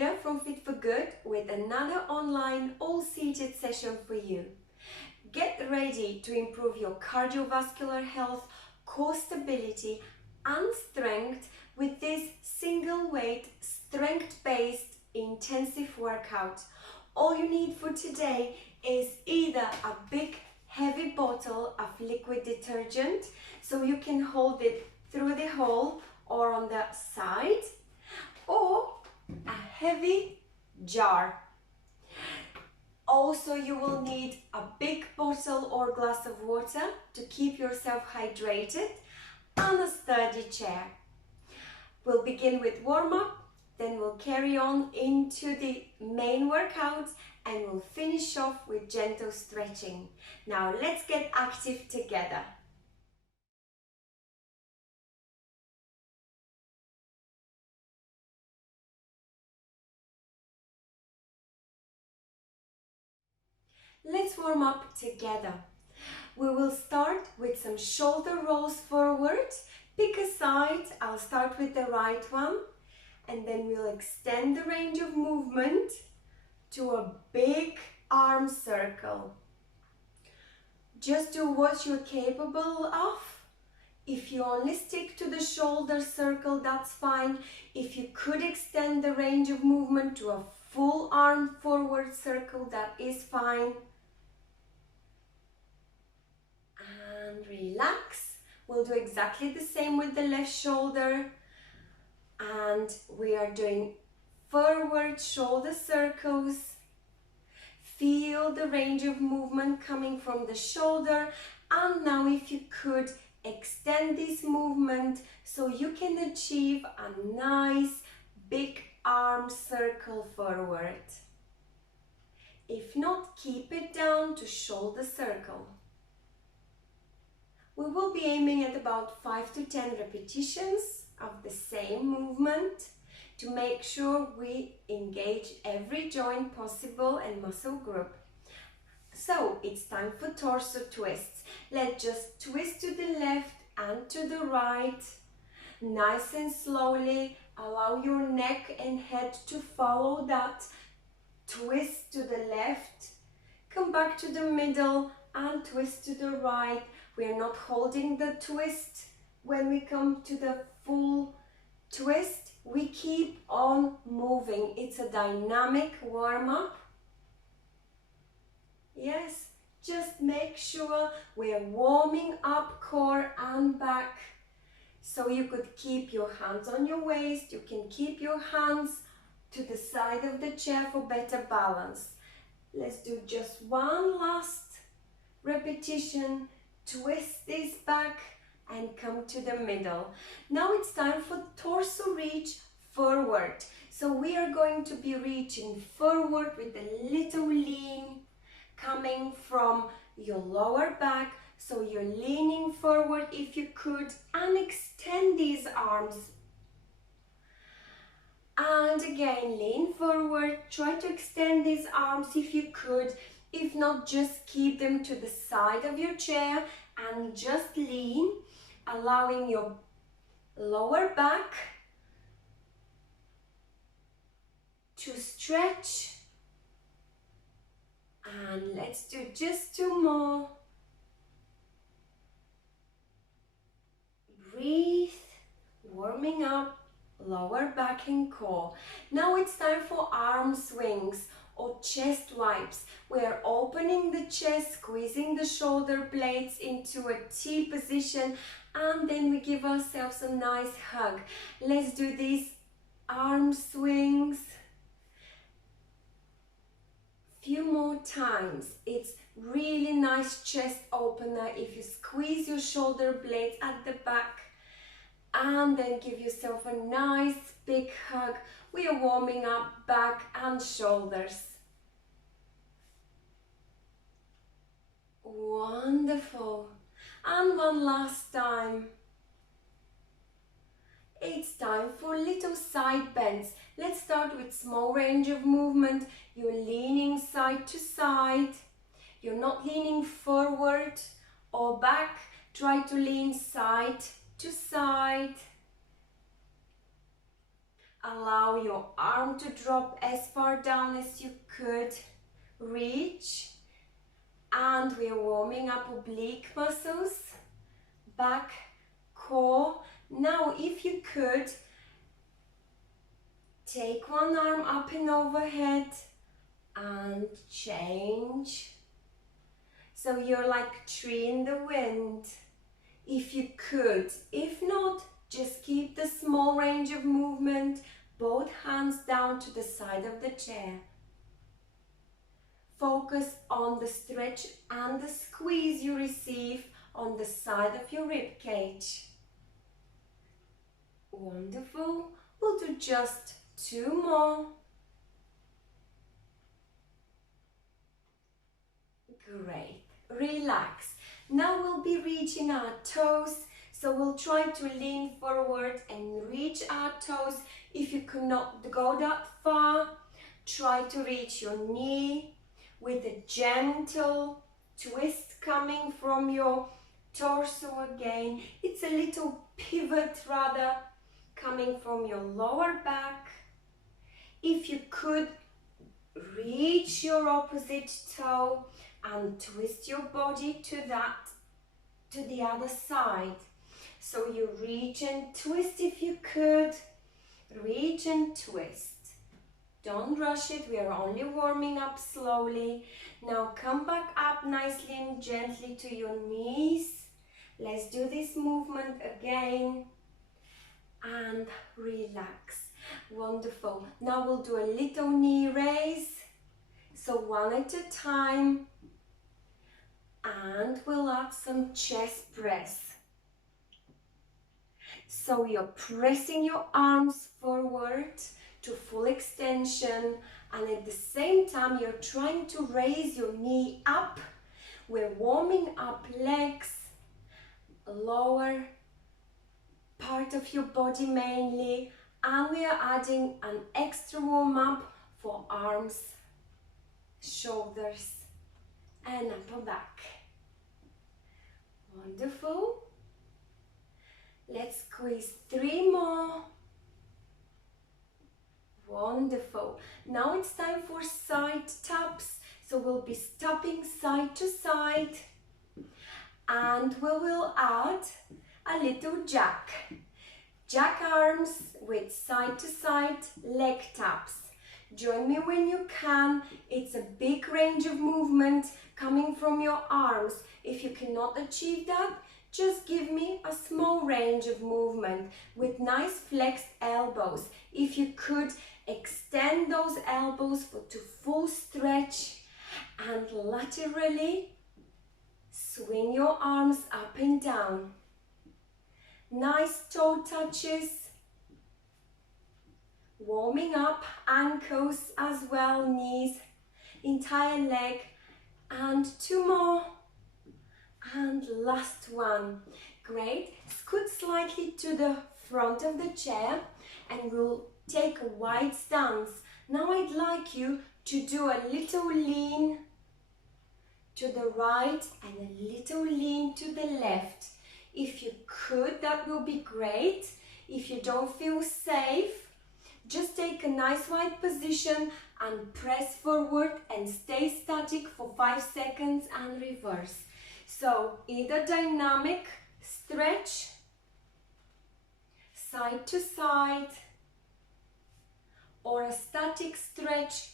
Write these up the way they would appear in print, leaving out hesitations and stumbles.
Mira from Fit for Good with another online all-seated session for you. Get ready to improve your cardiovascular health, core stability and strength with this single weight, strength-based intensive workout. All you need for today is either a big heavy bottle of liquid detergent so you can hold it through the hole or on the side, or a heavy jar. Also, you will need a big bottle or glass of water to keep yourself hydrated and a sturdy chair. We'll begin with warm-up, then we'll carry on into the main workout and we'll finish off with gentle stretching. Now let's get active together. Let's warm up together. We will start with some shoulder rolls forward. Pick a side. I'll start with the right one, and then we'll extend the range of movement to a big arm circle. Just do what you're capable of. If you only stick to the shoulder circle, that's fine. If you could extend the range of movement to a full arm forward circle, that is fine. And relax. We'll do exactly the same with the left shoulder. And we are doing forward shoulder circles. Feel the range of movement coming from the shoulder. And now if you could, extend this movement so you can achieve a nice big arm circle forward. If not, keep it down to shoulder circle. We will be aiming at about 5 to 10 repetitions of the same movement to make sure we engage every joint possible and muscle group. So it's time for torso twists. Let's just twist to the left and to the right. Nice and slowly. Allow your neck and head to follow that. Twist to the left. Come back to the middle and twist to the right. We are not holding the twist when we come to the full twist. We keep on moving. It's a dynamic warm-up. Yes, just make sure we're warming up core and back. So you could keep your hands on your waist. You can keep your hands to the side of the chair for better balance. Let's do just one last repetition. Twist this back and come to the middle. Now it's time for torso reach forward. So we are going to be reaching forward with a little lean coming from your lower back. So you're leaning forward if you could, and extend these arms. And again, lean forward. Try to extend these arms if you could. If not, just keep them to the side of your chair and just lean, allowing your lower back to stretch. And let's do just 2 more. Breathe, warming up lower back and core. Now it's time for arm swings or chest wipes. We are opening the chest, squeezing the shoulder blades into a T position, and then we give ourselves a nice hug. Let's do these arm swings. Few more times. It's really nice chest opener if you squeeze your shoulder blades at the back and then give yourself a nice big hug. We are warming up back and shoulders. Wonderful. And one last time. It's time for little side bends. Let's start with small range of movement. You're leaning side to side. You're not leaning forward or back. Try to lean side to side. Allow your arm to drop as far down as you could reach. And we are warming up oblique muscles, back, core. Now, if you could, take one arm up and overhead and change. So you're like a tree in the wind. If you could. If not, just keep the small range of movement, both hands down to the side of the chair. Focus on the stretch and the squeeze you receive on the side of your rib cage. Wonderful. We'll do just 2 more. Great. Relax. Now we'll be reaching our toes. So we'll try to lean forward and reach our toes. If you cannot go that far, try to reach your knee with a gentle twist coming from your torso again. It's a little pivot rather coming from your lower back. If you could, reach your opposite toe and twist your body to the other side. So you reach and twist if you could. Reach and twist. Don't rush it, we are only warming up slowly. Now come back up nicely and gently to your knees. Let's do this movement again. And relax. Wonderful. Now we'll do a little knee raise. So one at a time. And we'll add some chest press. So you're pressing your arms forward to full extension, and at the same time you're trying to raise your knee up. We're warming up legs, lower part of your body mainly, and we are adding an extra warm up for arms, shoulders and upper back. Wonderful. Let's squeeze 3 more. Wonderful. Now it's time for side taps. So we'll be tapping side to side, and we will add a little jack. Jack arms with side to side leg taps. Join me when you can. It's a big range of movement coming from your arms. If you cannot achieve that, just give me a small range of movement with nice flexed elbows. If you could, extend those elbows to full stretch and laterally swing your arms up and down. Nice toe touches. Warming up ankles as well, knees, entire leg, and 2 more. And last one. Great. Scoot slightly to the front of the chair and we'll take a wide stance. Now I'd like you to do a little lean to the right and a little lean to the left. If you could, that will be great. If you don't feel safe, just take a nice wide position and press forward and stay static for 5 seconds and reverse. So either dynamic stretch, side to side, or a static stretch.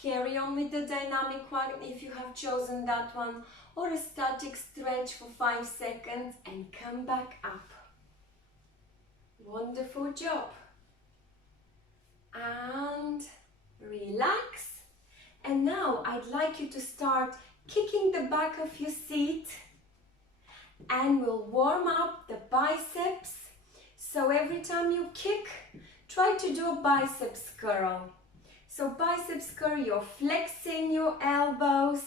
Carry on with the dynamic one if you have chosen that one, or a static stretch for 5 seconds and come back up. Wonderful job. And relax. And now I'd like you to start kicking the back of your seat, and we'll warm up the biceps. So every time you kick, try to do a biceps curl. So biceps curl, you're flexing your elbows.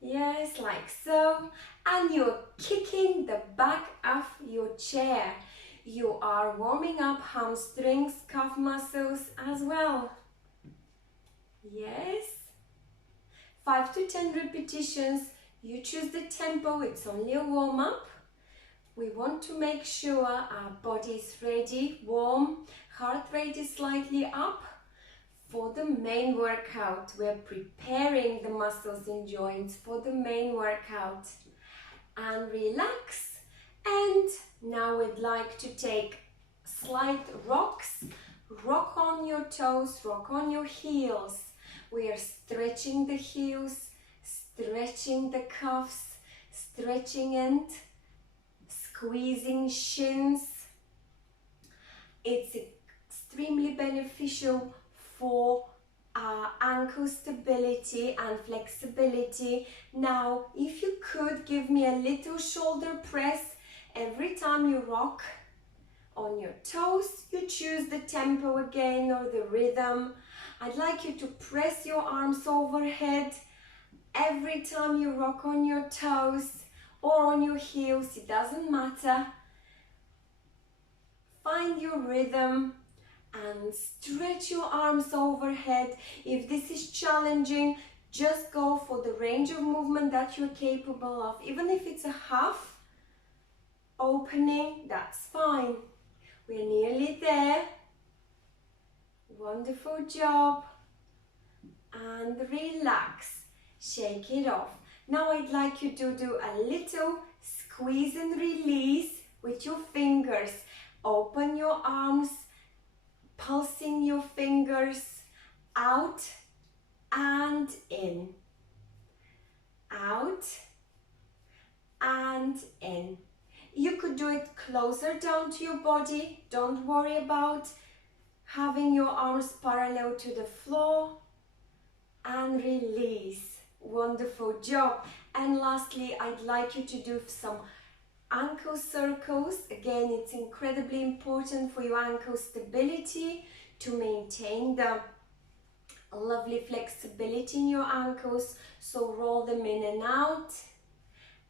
Yes, like so. And you're kicking the back of your chair. You are warming up hamstrings, calf muscles as well. Yes. 5 to 10 repetitions. You choose the tempo, it's only a warm-up. We want to make sure our body is ready, warm, heart rate is slightly up. For the main workout, we're preparing the muscles and joints for the main workout. And relax. And now we'd like to take slight rocks. Rock on your toes, rock on your heels. We are stretching the heels, stretching the cuffs, stretching and squeezing shins. It's extremely beneficial for ankle stability and flexibility. Now, if you could give me a little shoulder press every time you rock on your toes, you choose the tempo again or the rhythm. I'd like you to press your arms overhead every time you rock on your toes or on your heels, it doesn't matter. Find your rhythm and stretch your arms overhead. If this is challenging, just go for the range of movement that you're capable of. Even if it's a half opening, that's fine. We're nearly there. Wonderful job. And relax. Shake it off. Now I'd like you to do a little squeeze and release with your fingers. Open your arms, pulsing your fingers out and in. Out and in. You could do it closer down to your body. Don't worry about having your arms parallel to the floor. And release. Wonderful job. And lastly, I'd like you to do some ankle circles. Again, it's incredibly important for your ankle stability to maintain the lovely flexibility in your ankles. So roll them in and out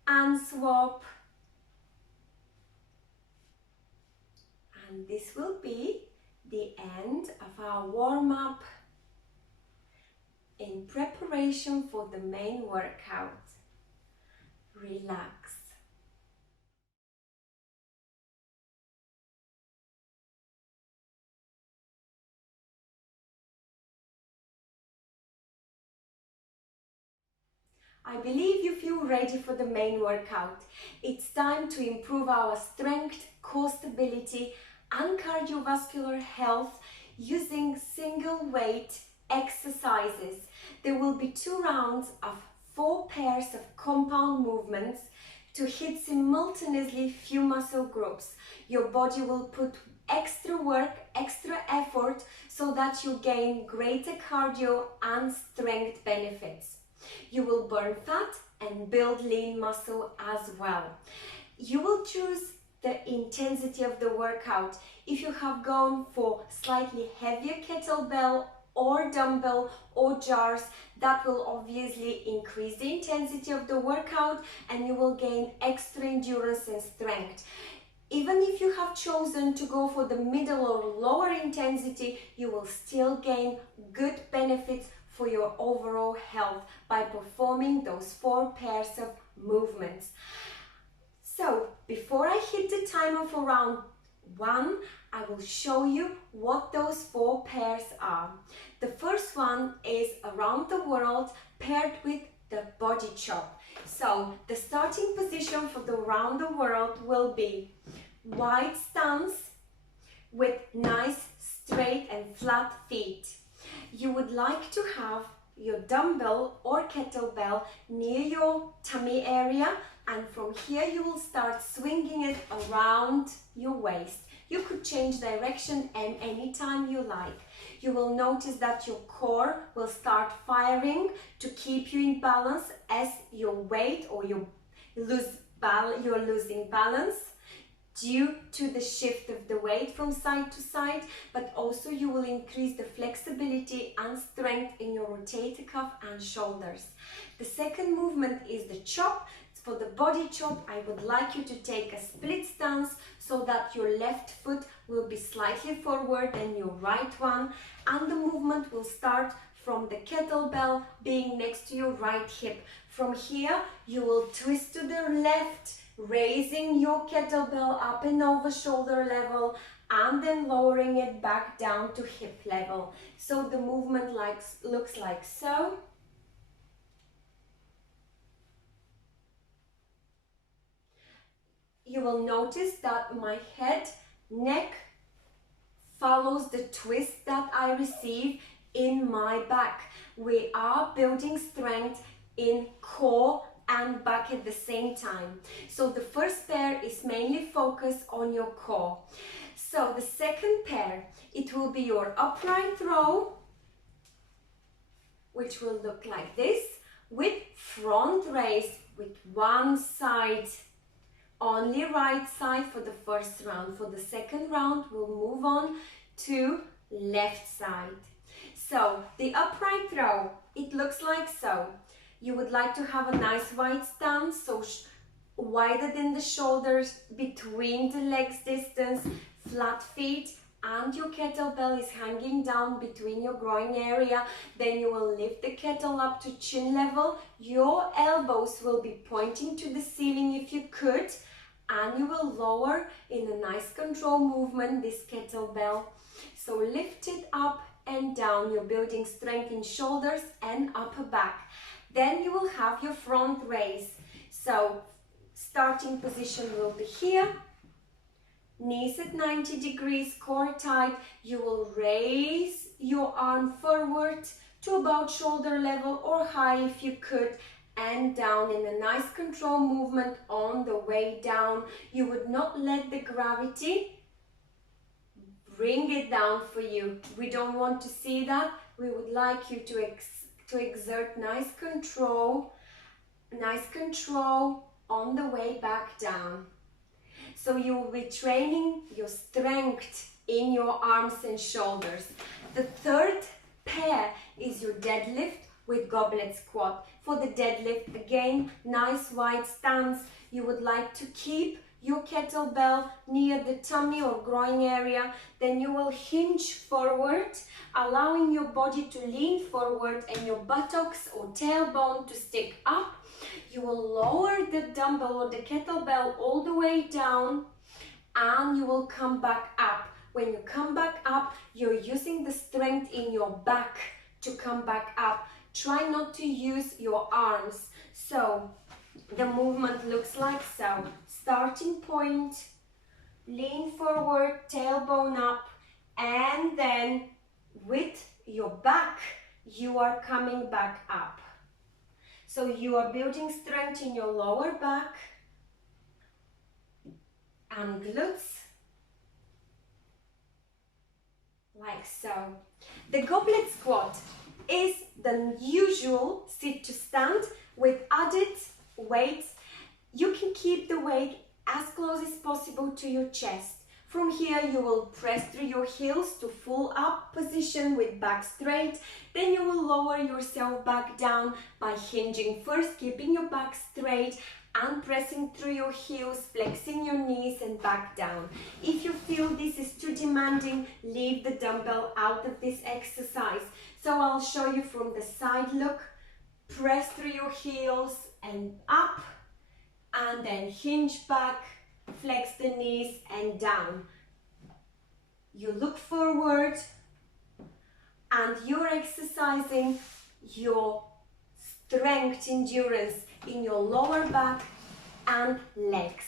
and swap. And this will be the end of our warm-up in preparation for the main workout. Relax. I believe you feel ready for the main workout. It's time to improve our strength, core stability and cardiovascular health using single weight exercises. There will be 2 rounds of 4 pairs of compound movements to hit simultaneously few muscle groups. Your body will put extra work, extra effort so that you gain greater cardio and strength benefits. You will burn fat and build lean muscle as well. You will choose the intensity of the workout. If you have gone for slightly heavier kettlebell or dumbbell or jars, that will obviously increase the intensity of the workout and you will gain extra endurance and strength. Even if you have chosen to go for the middle or lower intensity, you will still gain good benefits for your overall health by performing those 4 pairs of movements. So before I hit the timer for round 1, I will show you what those 4 pairs are. The first one is around the world paired with the body chop. So the starting position for the around the world will be wide stance with nice straight and flat feet. You would like to have your dumbbell or kettlebell near your tummy area, and from here you will start swinging it around your waist. You could change direction anytime you like. You will notice that your core will start firing to keep you in balance as your weight or you're losing balance due to the shift of the weight from side to side, but also you will increase the flexibility and strength in your rotator cuff and shoulders. The second movement is the chop. For the body chop, I would like you to take a split stance so that your left foot will be slightly forward than your right one, and the movement will start from the kettlebell being next to your right hip. From here, you will twist to the left, raising your kettlebell up and over shoulder level and then lowering it back down to hip level. So the movement looks like so. You will notice that my head, neck follows the twist that I receive in my back. We are building strength in core and back at the same time. So the first pair is mainly focused on your core. So the second pair, it will be your upright throw, which will look like this, with front raise with one side. Only right side for the first round. For the second round, we'll move on to left side. So the upright throw, it looks like so. You would like to have a nice wide stance, so wider than the shoulders, between the legs distance, flat feet, and your kettlebell is hanging down between your groin area. Then you will lift the kettle up to chin level. Your elbows will be pointing to the ceiling if you could, and you will lower in a nice control movement this kettlebell. So lift it up and down. You're building strength in shoulders and upper back. Then you will have your front raise. So starting position will be here. Knees at 90 degrees, core tight. You will raise your arm forward to about shoulder level or high if you could, and down in a nice control movement on the way down. You would not let the gravity bring it down for you. We don't want to see that. We would like you to exert nice control on the way back down. So you will be training your strength in your arms and shoulders. The third pair is your deadlift with goblet squat. For the deadlift, again, nice wide stance. You would like to keep your kettlebell near the tummy or groin area. Then you will hinge forward, allowing your body to lean forward and your buttocks or tailbone to stick up. You will lower the dumbbell or the kettlebell all the way down, and you will come back up. When you come back up, you're using the strength in your back to come back up. Try not to use your arms. So the movement looks like so. Starting point, lean forward, tailbone up, and then with your back, you are coming back up. So you are building strength in your lower back and glutes, like so. The goblet squat is the usual sit to stand with added weights. You can keep the weight as close as possible to your chest. From here, you will press through your heels to full up position with back straight. Then you will lower yourself back down by hinging first, keeping your back straight and pressing through your heels, flexing your knees and back down. If you feel this is too demanding, leave the dumbbell out of this exercise. So I'll show you from the side look. Press through your heels and up, and then hinge back, flex the knees and down. You look forward and you're exercising your strength, endurance in your lower back and legs.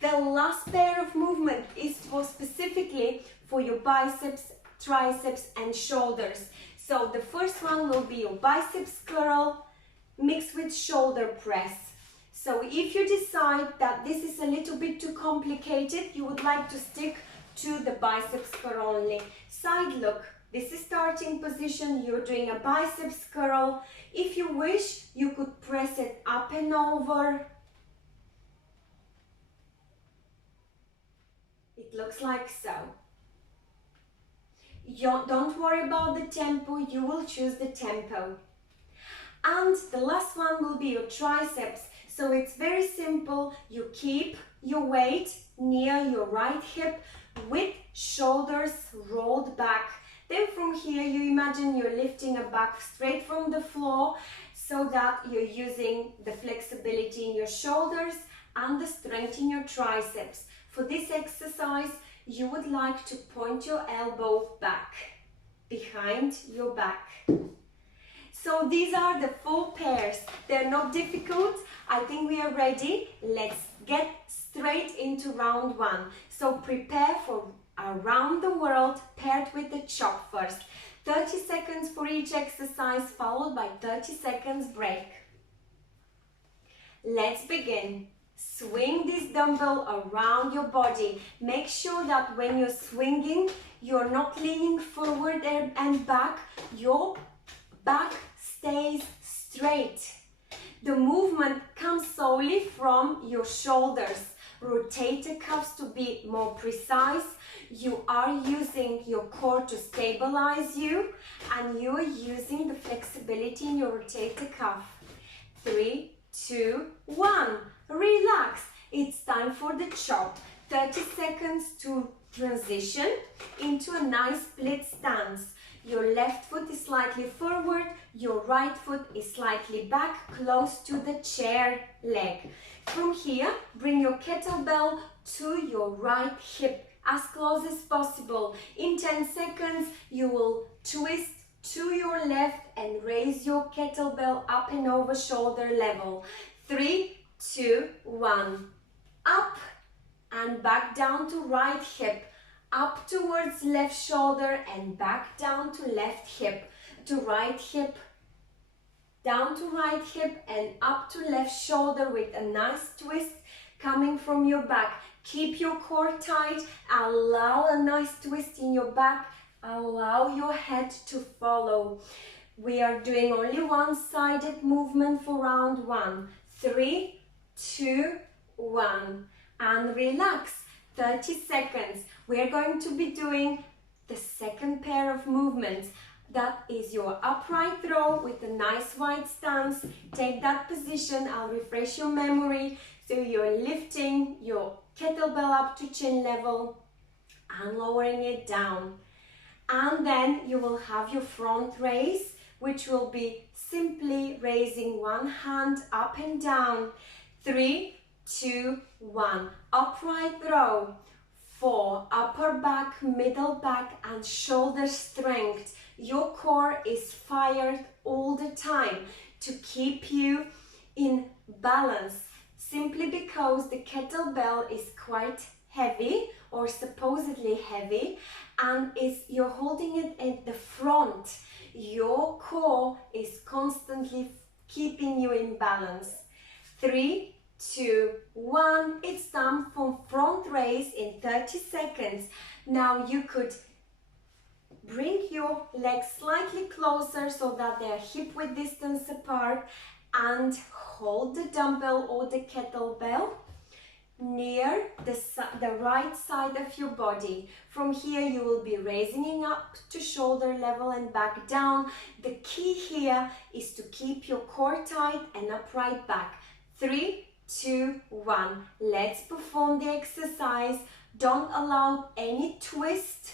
The last pair of movement is specifically for your biceps, triceps and shoulders. So the first one will be your biceps curl mixed with shoulder press. So if you decide that this is a little bit too complicated, you would like to stick to the biceps curl only. Side look, this is starting position, you're doing a biceps curl. If you wish, you could press it up and over. It looks like so. Don't worry about the tempo, you will choose the tempo. And the last one will be your triceps. So it's very simple. You keep your weight near your right hip with shoulders rolled back. Then from here, you imagine you're lifting a back straight from the floor so that you're using the flexibility in your shoulders and the strength in your triceps. For this exercise, you would like to point your elbow back, behind your back. So these are the 4 pairs. They're not difficult. I think we are ready. Let's get straight into round 1. So prepare for around the world paired with the chop first. 30 seconds for each exercise, followed by 30 seconds break. Let's begin. Swing this dumbbell around your body. Make sure that when you're swinging, you're not leaning forward and back. Your back stays straight. The movement comes solely from your shoulders. Rotate the cuffs to be more precise. You are using your core to stabilize you, and you are using the flexibility in your rotator cuff. 3, 2, 1. Relax. It's time for the chop. 30 seconds to transition into a nice split stance. Your left foot is slightly forward, your right foot is slightly back, close to the chair leg. From here, bring your kettlebell to your right hip, as close as possible. In 10 seconds, you will twist to your left and raise your kettlebell up and over shoulder level. 3, 2, 1. Up and back down to right hip. Up towards left shoulder and back down to left hip. To right hip. Down to right hip and up to left shoulder with a nice twist coming from your back. Keep your core tight. Allow a nice twist in your back. Allow your head to follow. We are doing only one-sided movement for round 1. 3, 2, 1. And relax. 30 seconds. We are going to be doing the second pair of movements. That is your upright throw with a nice wide stance. Take that position. I'll refresh your memory. So you're lifting your kettlebell up to chin level and lowering it down. And then you will have your front raise, which will be simply raising one hand up and down. 3, 2, 1. Upright throw. 4. Upper back, middle back and shoulder strength. Your core is fired all the time to keep you in balance, simply because the kettlebell is quite heavy or supposedly heavy, and you're holding it at the front. Your core is constantly keeping you in balance. 3, 2, 1. It's time for front raise in 30 seconds. Now you could bring your legs slightly closer so that they are hip-width distance apart and hold the dumbbell or the kettlebell near the right side of your body. From here you will be raising it up to shoulder level and back down. The key here is to keep your core tight and upright back. 3, 2, 1. Let's perform the exercise. Don't allow any twist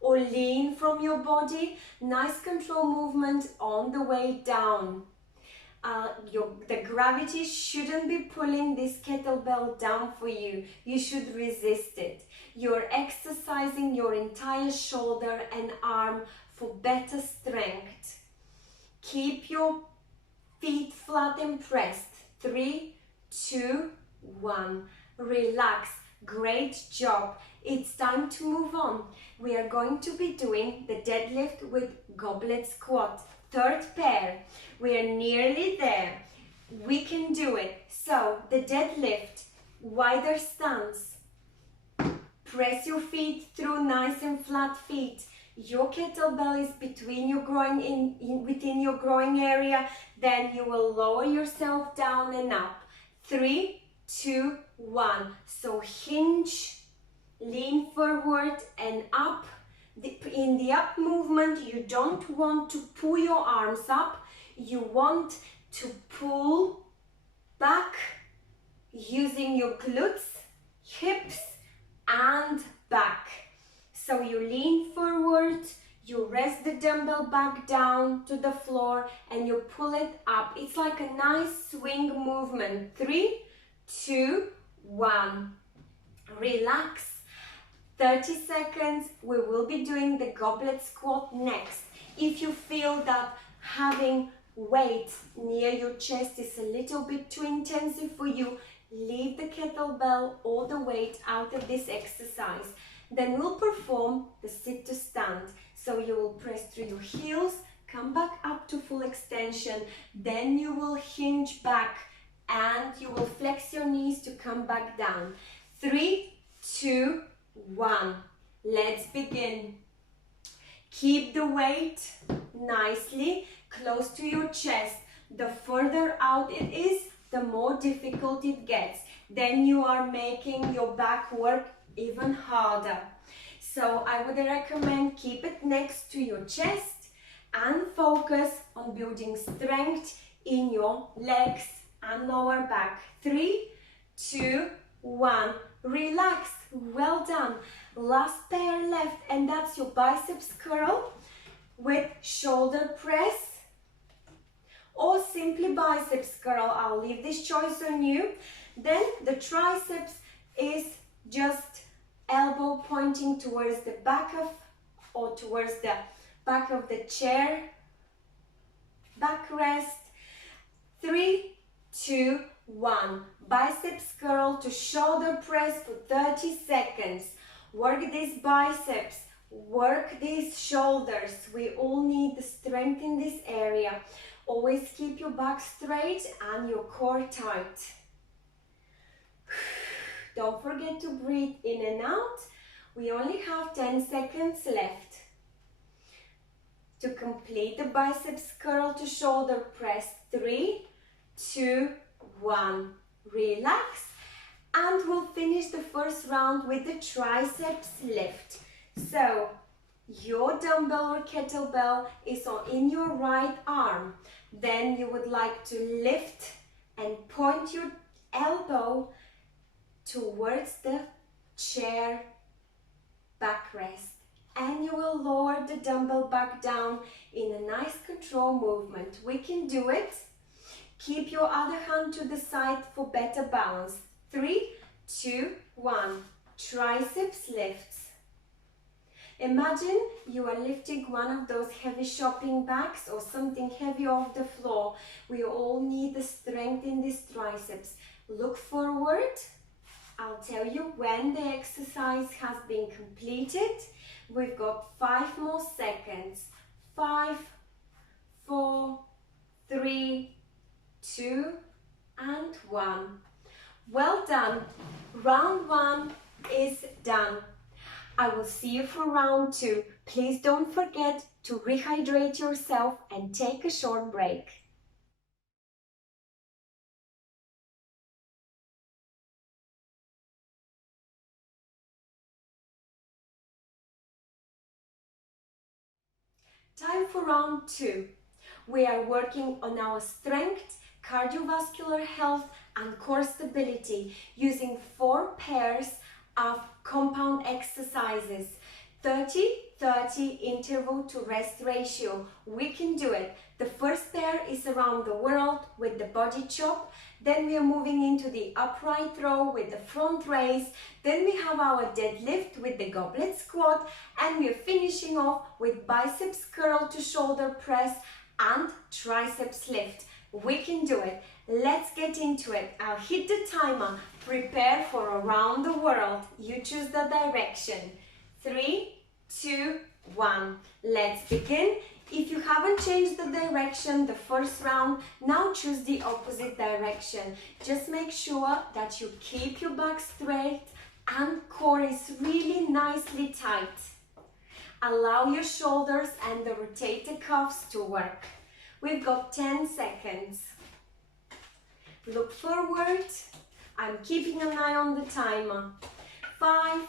or lean from your body. Nice control movement on the way down. The gravity shouldn't be pulling this kettlebell down for you. You should resist it. You're exercising your entire shoulder and arm for better strength. Keep your feet flat and pressed. 3, 2, 1. Relax. Great job. It's time to move on. We are going to be doing the deadlift with goblet squat. Third pair. We are nearly there. We can do it. So the deadlift, wider stance. Press your feet through, nice and flat feet. Your kettlebell is between your groin within your groin area. Then you will lower yourself down and up. 3, 2, 1. So hinge, lean forward and up. In the up movement, you don't want to pull your arms up. You want to pull back using your glutes, hips and back. So you lean forward, you rest the dumbbell back down to the floor and you pull it up. It's like a nice swing movement. 3, 2, 1. Relax. 30 seconds. We will be doing the goblet squat next. If you feel that having weight near your chest is a little bit too intensive for you, leave the kettlebell or the weight out of this exercise. Then we'll perform the sit to stand. So you will press through your heels, come back up to full extension, then you will hinge back and you will flex your knees to come back down. 3, 2, 1. Let's begin. Keep the weight nicely close to your chest. The further out it is, the more difficult it gets. Then you are making your back work even harder. So I would recommend keep it next to your chest and focus on building strength in your legs and lower back. 3, 2, 1. Relax. Well done. Last pair left, and that's your biceps curl with shoulder press or simply biceps curl. I'll leave this choice on you. Then the triceps is just elbow pointing towards the back of or towards the back of the chair. Backrest. 3, 2, 1. Biceps curl to shoulder press for 30 seconds. Work these biceps, work these shoulders. We all need the strength in this area. Always keep your back straight and your core tight. Don't forget to breathe in and out. We only have 10 seconds left. To complete the biceps curl to shoulder press, 3, 2, 1. Relax, and we'll finish the first round with the triceps lift. So your dumbbell or kettlebell is in your right arm. Then you would like to lift and point your elbow towards the chair backrest, and you will lower the dumbbell back down in a nice control movement. We can do it. Keep your other hand to the side for better balance. 3, 2, 1. Triceps lifts. Imagine you are lifting one of those heavy shopping bags or something heavy off the floor. We all need the strength in these triceps. Look forward. I'll tell you when the exercise has been completed. We've got 5 more seconds. 5, 4, 3, 2, and 1. Well done. Round 1 is done. I will see you for round 2. Please don't forget to rehydrate yourself and take a short break. Time for round 2. We are working on our strength, cardiovascular health and core stability using 4 pairs of compound exercises. 30-30 interval to rest ratio. We can do it. The first pair is around the world with the body chop. Then we are moving into the upright row with the front raise. Then we have our deadlift with the goblet squat. And we are finishing off with biceps curl to shoulder press and triceps lift. We can do it. Let's get into it. I'll hit the timer. Prepare for around the world. You choose the direction. 3, 2, 1. Let's begin. If you haven't changed the direction the first round, now choose the opposite direction. Just make sure that you keep your back straight and core is really nicely tight. Allow your shoulders and the rotator cuffs to work. We've got 10 seconds. Look forward. I'm keeping an eye on the timer. 5,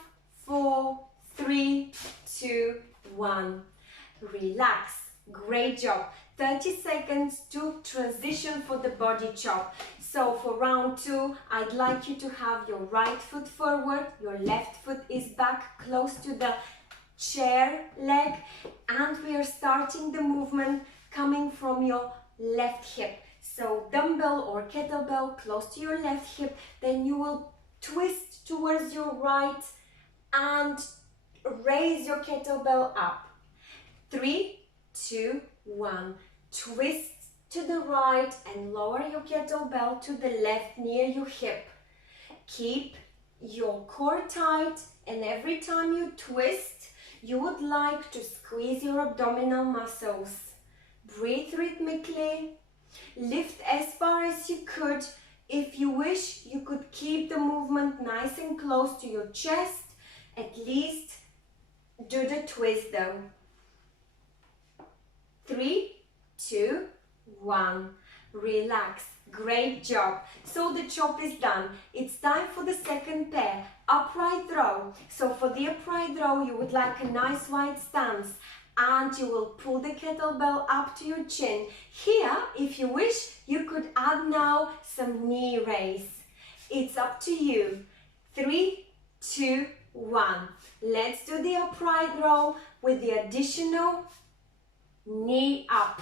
4, 3, 2, 1. Relax. Great job. 30 seconds to transition for the body chop. So for round 2, I'd like you to have your right foot forward, your left foot is back close to the chair leg, and we are starting the movement coming from your left hip. So dumbbell or kettlebell close to your left hip, then you will twist towards your right and raise your kettlebell up. 3, 2, 1. Twist to the right and lower your kettlebell to the left near your hip. Keep your core tight, and every time you twist, you would like to squeeze your abdominal muscles. Breathe rhythmically. Lift as far as you could. If you wish, you could keep the movement nice and close to your chest. At least do the twist though. 3, 2, 1. Relax. Great job. So the chop is done. It's time for the second pair, upright row. So for the upright row, you would like a nice wide stance, and you will pull the kettlebell up to your chin. Here, if you wish, you could add now some knee raise. It's up to you. 3, 2, 1. Let's do the upright row with the additional knee up.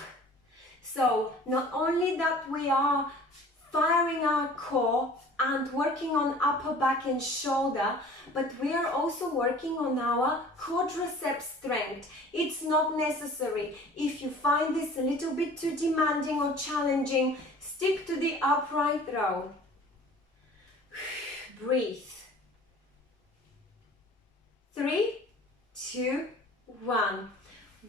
So not only that we are firing our core and working on upper back and shoulder, but we are also working on our quadriceps strength. It's not necessary. If you find this a little bit too demanding or challenging, stick to the upright row. Breathe. 3, 2, 1.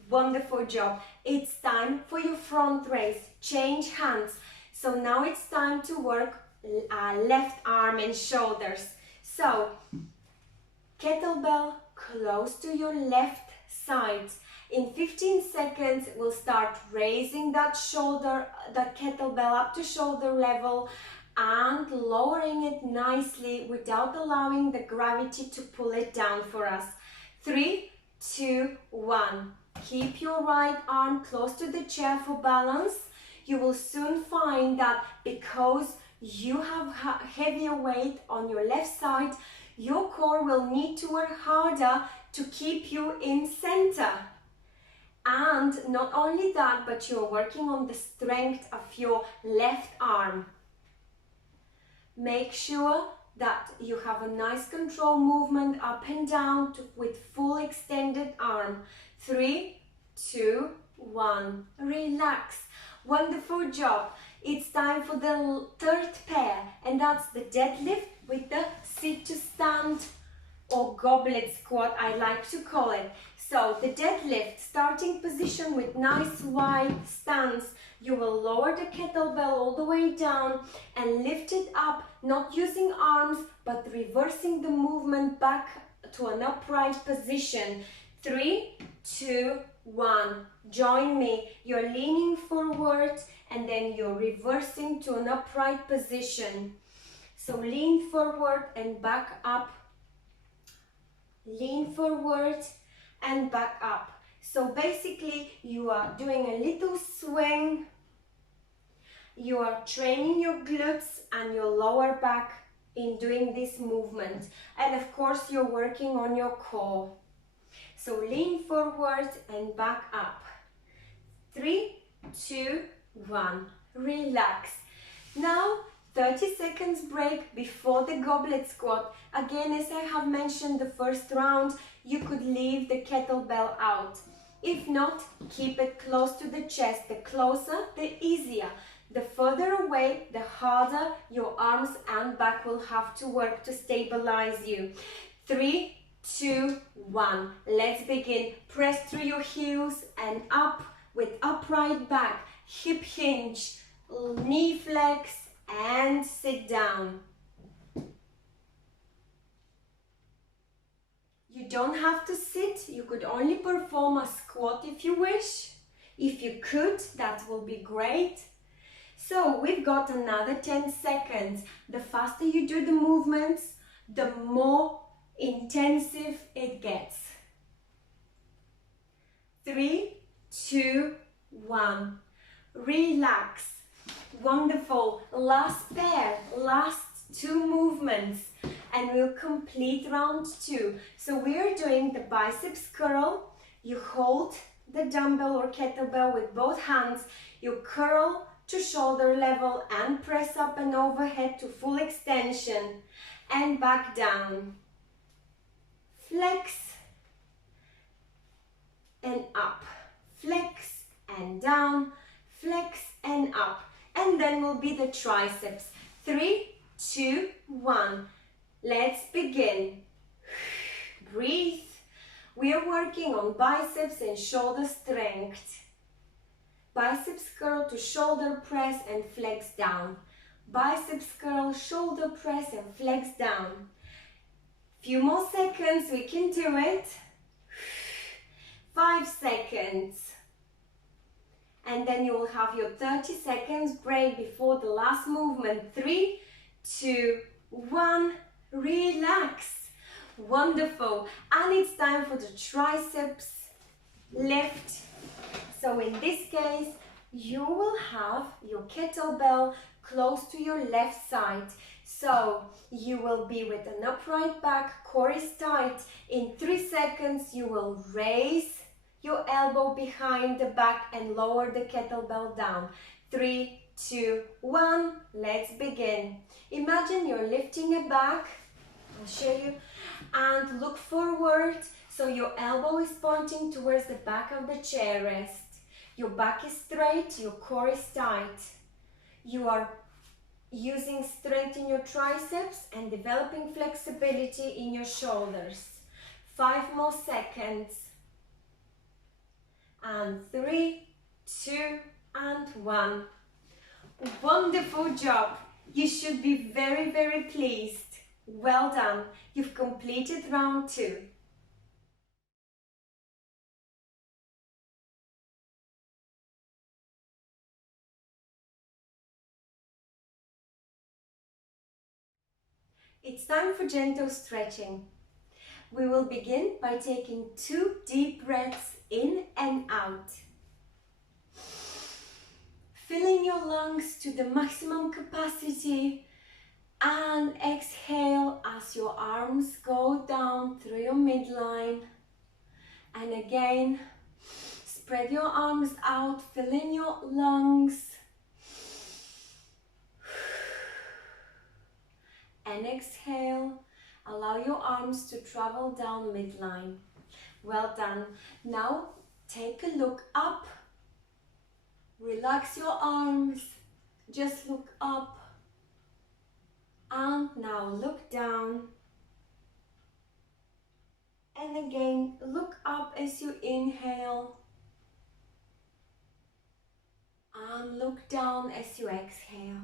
Wonderful job. It's time for your front raise. Change hands. So now it's time to work left arm and shoulders. So kettlebell close to your left side. In 15 seconds, we'll start raising that shoulder, that kettlebell up to shoulder level and lowering it nicely without allowing the gravity to pull it down for us. 3, 2, 1. Keep your right arm close to the chair for balance. You will soon find that because you have heavier weight on your left side, your core will need to work harder to keep you in center. And not only that, but you're working on the strength of your left arm. Make sure that you have a nice control movement up and down with full extended arm. 3, 2, 1. Relax. Wonderful job. It's time for the third pair, and that's the deadlift with the sit to stand or goblet squat, I like to call it. So the deadlift, starting position with nice wide stance. You will lower the kettlebell all the way down and lift it up, not using arms, but reversing the movement back to an upright position. 3, 2, 1. Join me. You're leaning forward and then you're reversing to an upright position. So lean forward and back up. Lean forward and back up. So basically you are doing a little swing. You are training your glutes and your lower back in doing this movement. And of course you're working on your core. So lean forward and back up. 3, 2, 1. Relax. Now 30 seconds break before the goblet squat. Again, as I have mentioned the first round, you could leave the kettlebell out. If not, keep it close to the chest. The closer, the easier. The further away, the harder your arms and back will have to work to stabilize you. 3, 2, 1. Let's begin. Press through your heels and up with upright back, hip hinge, knee flex, and sit down. You don't have to sit. You could only perform a squat if you wish. If you could, that will be great. So we've got another 10 seconds. The faster you do the movements, the more intensive it gets. 3, 2, 1. Relax. Wonderful. Last pair, last 2 movements, and we'll complete round 2. So we're doing the biceps curl. You hold the dumbbell or kettlebell with both hands. You curl to shoulder level and press up and overhead to full extension and back down. Flex and up, flex and down, flex and up. And then will be the triceps. 3, 2, 1. Let's begin. Breathe. We are working on biceps and shoulder strength. Biceps curl to shoulder press and flex down. Biceps curl, shoulder press and flex down. Few more seconds, we can do it. 5 seconds. And then you will have your 30 seconds break before the last movement. 3, 2, 1. Relax. Wonderful. And it's time for the triceps lift. So in this case, you will have your kettlebell close to your left side. So you will be with an upright back, core is tight. In 3 seconds, you will raise your elbow behind the back and lower the kettlebell down. 3, 2, 1. Let's begin. Imagine you're lifting it back. I'll show you. And look forward. So your elbow is pointing towards the back of the chair rest. Your back is straight, your core is tight. You are using strength in your triceps and developing flexibility in your shoulders. 5 more seconds. And 3, 2, and 1. Wonderful job. You should be very, very pleased. Well done. You've completed round 2. It's time for gentle stretching. We will begin by taking 2 deep breaths in and out. Filling your lungs to the maximum capacity and exhale as your arms go down through your midline. And again, spread your arms out, fill in your lungs. And exhale, allow your arms to travel down midline. Well done. Now take a look up. Relax your arms. Just look up. And now look down. And again, look up as you inhale. And look down as you exhale.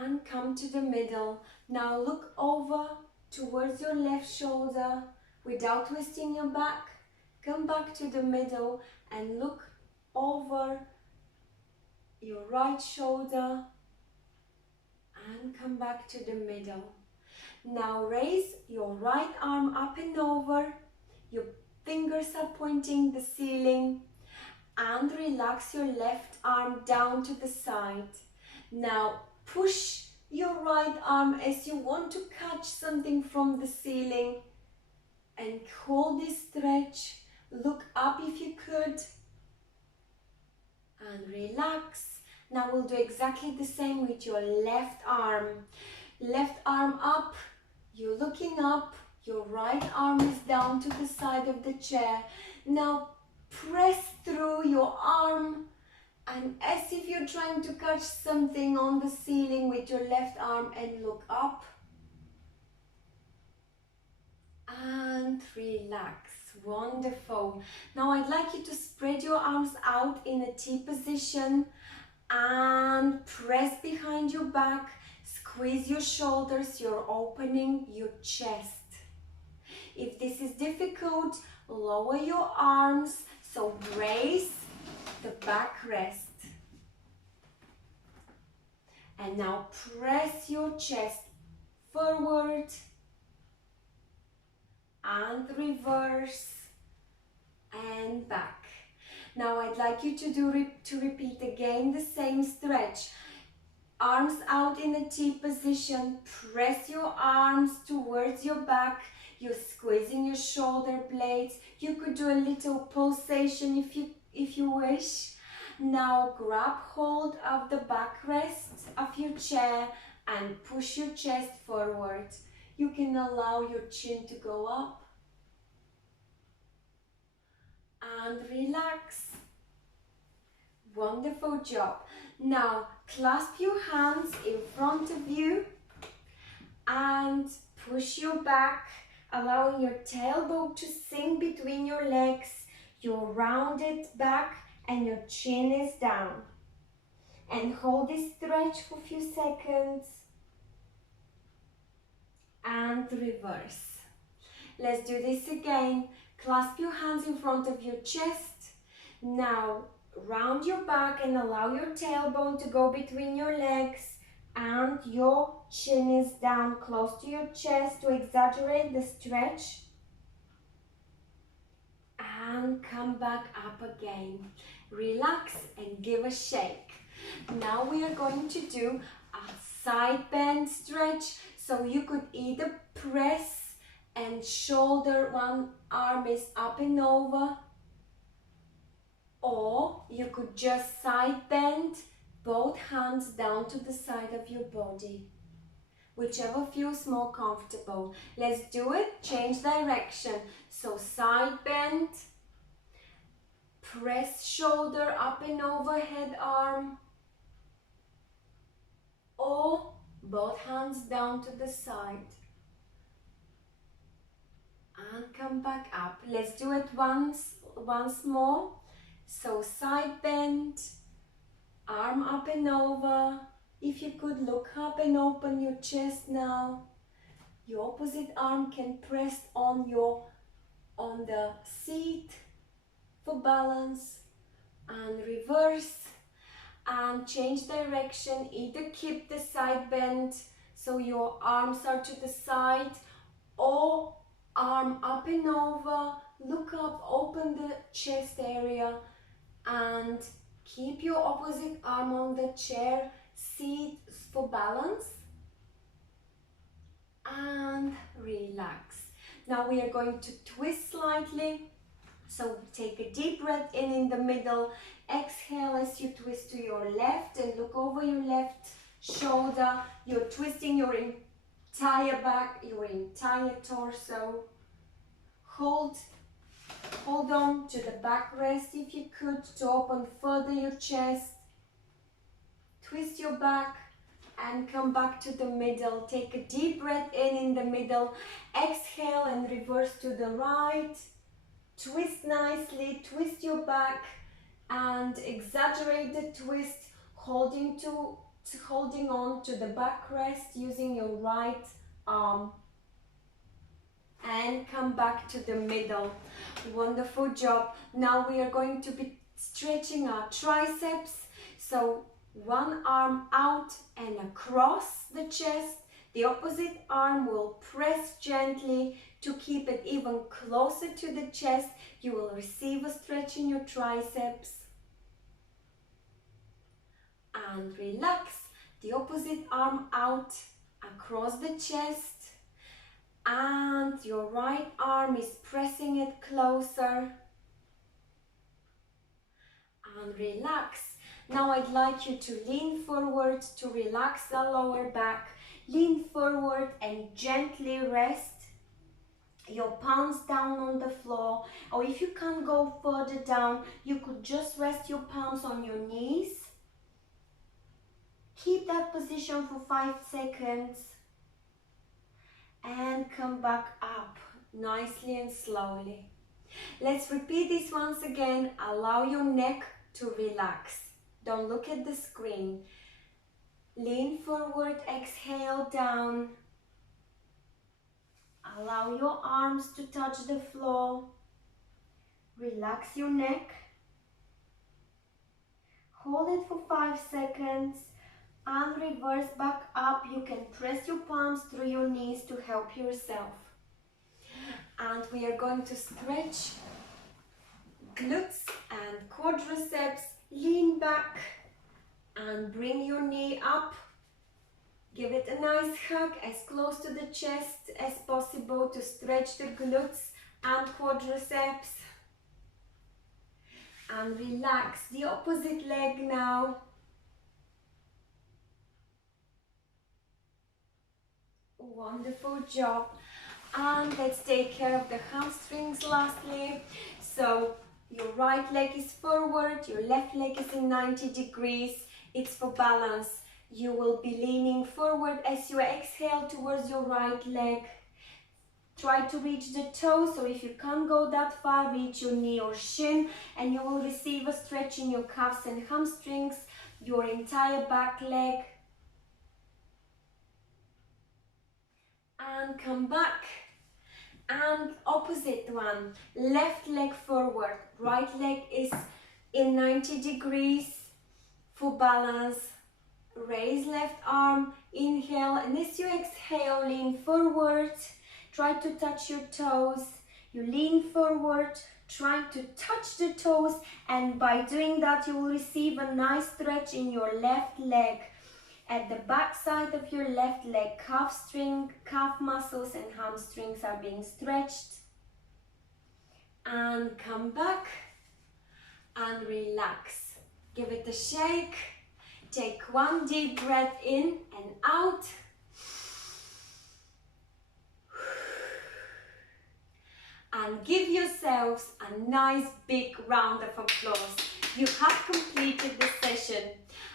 And come to the middle. Now look over towards your left shoulder without twisting your back. Come back to the middle and look over your right shoulder and come back to the middle. Now raise your right arm up and over. Your fingers are pointing the ceiling and relax your left arm down to the side. Now push your right arm as you want to catch something from the ceiling and hold this stretch. Look up if you could and relax. Now we'll do exactly the same with your left arm. Left arm up, you're looking up, your right arm is down to the side of the chair. Now press through your arm and as if you're trying to catch something on the ceiling with your left arm and look up. And relax. Wonderful. Now I'd like you to spread your arms out in a T position and press behind your back. Squeeze your shoulders. You're opening your chest. If this is difficult, lower your arms. So raise the backrest. And now press your chest forward and reverse and back. Now I'd like you to repeat again the same stretch. Arms out in a T position. Press your arms towards your back. You're squeezing your shoulder blades. You could do a little pulsation if you wish. Now grab hold of the backrest of your chair and push your chest forward. You can allow your chin to go up and relax. Wonderful job. Now clasp your hands in front of you and push your back, allowing your tailbone to sink between your legs, your rounded back, and your chin is down. And hold this stretch for a few seconds and reverse. Let's do this again. Clasp your hands in front of your chest. Now round your back and allow your tailbone to go between your legs, and your chin is down close to your chest to exaggerate the stretch. And come back up again. Relax and give a shake. Now we are going to do a side bend stretch. So you could either press and shoulder, one arm is up and over, or you could just side bend both hands down to the side of your body. Whichever feels more comfortable. Let's do it. Change direction. So side bend, press shoulder up and over head arm, or both hands down to the side. And come back up. Let's do it once more. So side bend, arm up and over. If you could look up and open your chest now. Your opposite arm can press on the seat for balance, and reverse and change direction. Either keep the side bend so your arms are to the side, or arm up and over, look up, open the chest area, and keep your opposite arm on the chair seat for balance, and relax. Now we are going to twist slightly. So take a deep breath in the middle. Exhale as you twist to your left and look over your left shoulder. You're twisting your entire back, your entire torso. Hold on to the backrest if you could to open further your chest. Twist your back and come back to the middle. Take a deep breath in the middle. Exhale and reverse to the right. Twist nicely, twist your back and exaggerate the twist, holding on to the backrest using your right arm. And come back to the middle. Wonderful job. Now we are going to be stretching our triceps. So one arm out and across the chest. The opposite arm will press gently to keep it even closer to the chest. You will receive a stretch in your triceps. And relax. The opposite arm out across the chest. And your right arm is pressing it closer. And relax. Now I'd like you to lean forward to relax the lower back. Lean forward and gently rest your palms down on the floor, or if you can't go further down, you could just rest your palms on your knees. Keep that position for 5 seconds and come back up nicely and slowly. Let's repeat this once again. Allow your neck to relax. Don't look at the screen. Lean forward, exhale down. Allow your arms to touch the floor. Relax your neck. Hold it for 5 seconds and reverse back up. You can press your palms through your knees to help yourself. And we are going to stretch glutes and quadriceps. Lean back and bring your knee up. Give it a nice hug as close to the chest as possible to stretch the glutes and quadriceps. And relax the opposite leg now. Wonderful job. And let's take care of the hamstrings lastly. So your right leg is forward, your left leg is in 90 degrees. It's for balance. You will be leaning forward as you exhale towards your right leg. Try to reach the toes, or if you can't go that far, reach your knee or shin, and you will receive a stretch in your calves and hamstrings, your entire back leg. And come back. And opposite one, left leg forward, right leg is in 90 degrees for balance. Raise left arm, inhale, and as you exhale, lean forward. Try to touch your toes. You lean forward, try to touch the toes, and by doing that, you will receive a nice stretch in your left leg. At the back side of your left leg, calf muscles and hamstrings are being stretched. And come back and relax. Give it a shake. Take one deep breath in and out. And give yourselves a nice big round of applause. You have completed the session.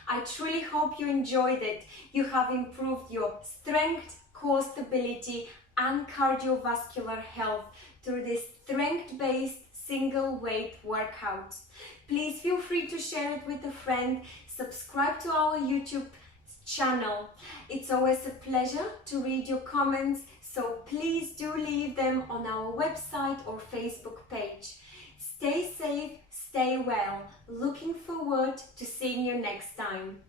I truly hope you enjoyed it. You have improved your strength, core stability, and cardiovascular health through this strength-based single weight workout. Please feel free to share it with a friend. Subscribe to our YouTube channel. It's always a pleasure to read your comments, so please do leave them on our website or Facebook page. Stay safe, stay well. Looking forward to seeing you next time.